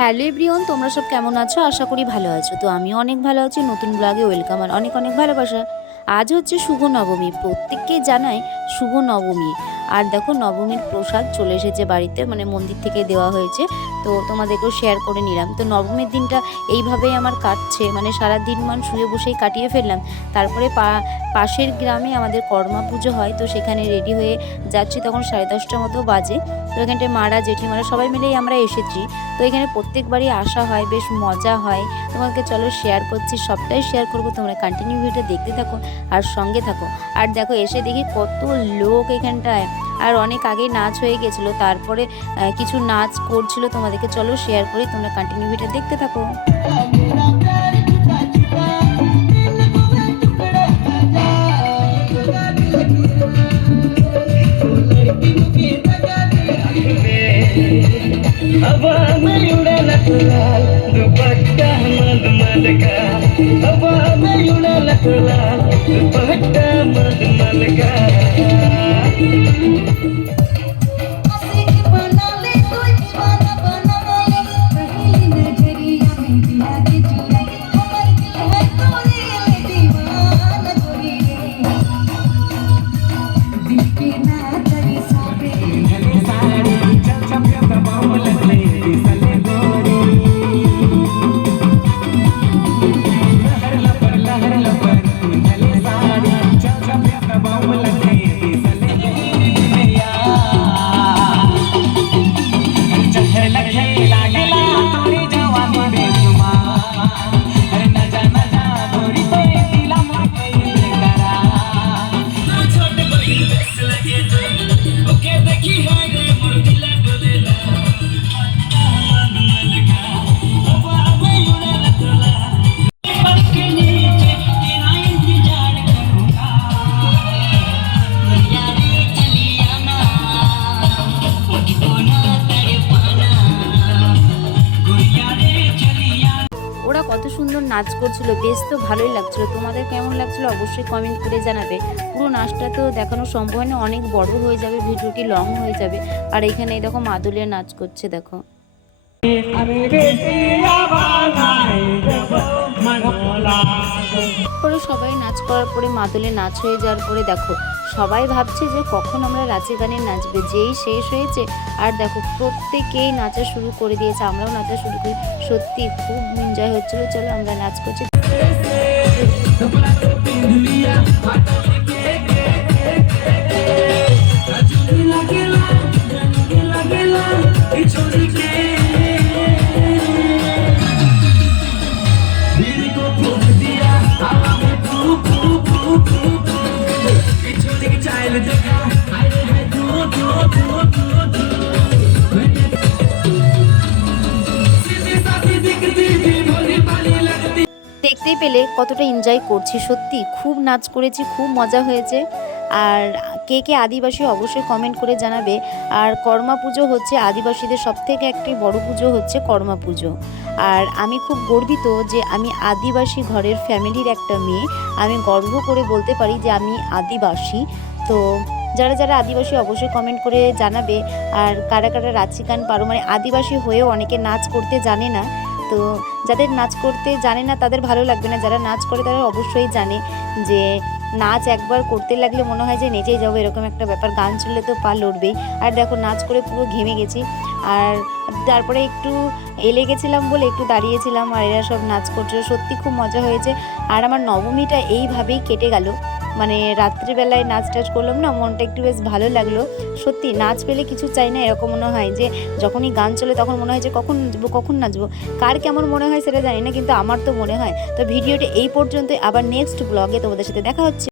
Hello everyone, তোমরা সব কেমন আছো? আশা করি ভালো আছো। তো আমিও অনেক ভালো আছি। নতুন ব্লগে ওয়েলকাম আর অনেক অনেক ভালোবাসা। আজ হচ্ছে শুভ নবমী, প্রত্যেককেই জানাই শুভ নবমী। আর দেখো, নবমীর প্রসাদ চলে এসেছে বাড়িতে, মানে মন্দির থেকে দেওয়া হয়েছে। তো তোমাদেরকেও শেয়ার করে নিলাম। তো নবমীর দিনটা এইভাবেই আমার কাটছে, মানে সারা দিন শুয়ে বসেই কাটিয়ে ফেললাম। তারপরে পাশের গ্রামে আমাদের কর্মা পুজো হয়, তো সেখানে রেডি হয়ে যাচ্ছি, তখন 10:30 মতো বাজে। তো এখানটায় মারা জেঠিমারা সবাই মিলেই আমরা এসেছি। তো এখানে প্রত্যেকবারই আসা হয়, বেশ মজা হয়। তোমাকে চলো শেয়ার করছি, সবটাই শেয়ার করবো। তোমরা কন্টিনিউ ভিডিও দেখতে থাকো আর সঙ্গে থাকো। আর দেখো, এসে দেখি কত লোক এখানটায়। আর অনেক আগেই নাচ হয়ে গেছিলো, তারপরে কিছু নাচ করছিল। তোমাদেরকে চলো শেয়ার করি, তোমরা কন্টিনিউ ভিডিও দেখতে থাকো। हवा में उड़ाला गुलाल दुपट्टा मलमल का हवा में उड़ाला गुलाल दुपट्टा मलमल का ওরা কত সুন্দর নাচ করছিল, বেশ তো ভালোই লাগছিল। তোমাদের কেমন লাগছিল অবশ্যই কমেন্ট করে জানাবে। পুরো নাচটা তো দেখানো সম্ভব হয় না, অনেক বড় হয়ে যাবে, ভিডিওটি লং হয়ে যাবে। আর এখানে দেখো মাদুলিয়া নাচ করছে, দেখো। পরে সবাই নাচ করার পরে মাদলে নাচ হয়ে যাওয়ার পরে দেখো, সবাই ভাবছে যে কখন আমরা নাচে গানে নাচবে। যেই শেষ হয়েছে আর দেখো প্রত্যেকেই নাচা শুরু করে দিয়েছে, আমরাও নাচা শুরু করি। সত্যি খুব এনজয় হচ্ছিল। চলো আমরা নাচ করছি। দেখতেই পেলে কতটা এনজয় করছি। সত্যি খুব নাচ করেছি, খুব মজা হয়েছে। আর কে কে আদিবাসী অবশ্যই কমেন্ট করে জানাবে। আর কর্মা পুজো হচ্ছে আদিবাসীদের সবথেকে একটি বড় পুজো হচ্ছে কর্মা পুজো। আর আমি খুব গর্বিত যে আমি আদিবাসী ঘরের ফ্যামিলির একটা মেয়ে। আমি গর্ব করে বলতে পারি যে আমি আদিবাসী। তো যারা যারা আদিবাসী অবশ্যই কমেন্ট করে জানাবে। আর কারা কারা রাঁচি গান পারো, মানে আদিবাসী হয়েও অনেকে নাচ করতে জানে না। তো যাদের নাচ করতে জানে না তাদের ভালো লাগবে না, যারা নাচ করে তারা অবশ্যই জানে যে নাচ একবার করতে লাগলে মনে হয় যে নেচেই যাবো, এরকম একটা ব্যাপার। গান চললে তো পা লড়বেই। আর দেখো নাচ করে পুরো ঘেমে গেছি। আর তারপরে একটু এলে গেছিলাম বলে একটু দাঁড়িয়েছিলাম, আর এরা সব নাচ করছিল। সত্যি খুব মজা হয়েছে। আর আমার নবমীটা এইভাবেই কেটে গেল। মানে রাত্রিবেলায় নাচ টাচ করলাম না, মনটা একটু বেশ ভালো লাগলো। সত্যি নাচ পেলে কিছু চাই না, এরকম মনে হয় যে যখনই গান চলে তখন মনে হয় যে কখন নাচবো কখন নাচবো। কার কেমন মনে হয় সেটা জানি না, কিন্তু আমার তো মনে হয়। তো ভিডিওটি এই পর্যন্তই, আবার নেক্সট ব্লগে তোমাদের সাথে দেখা হচ্ছে।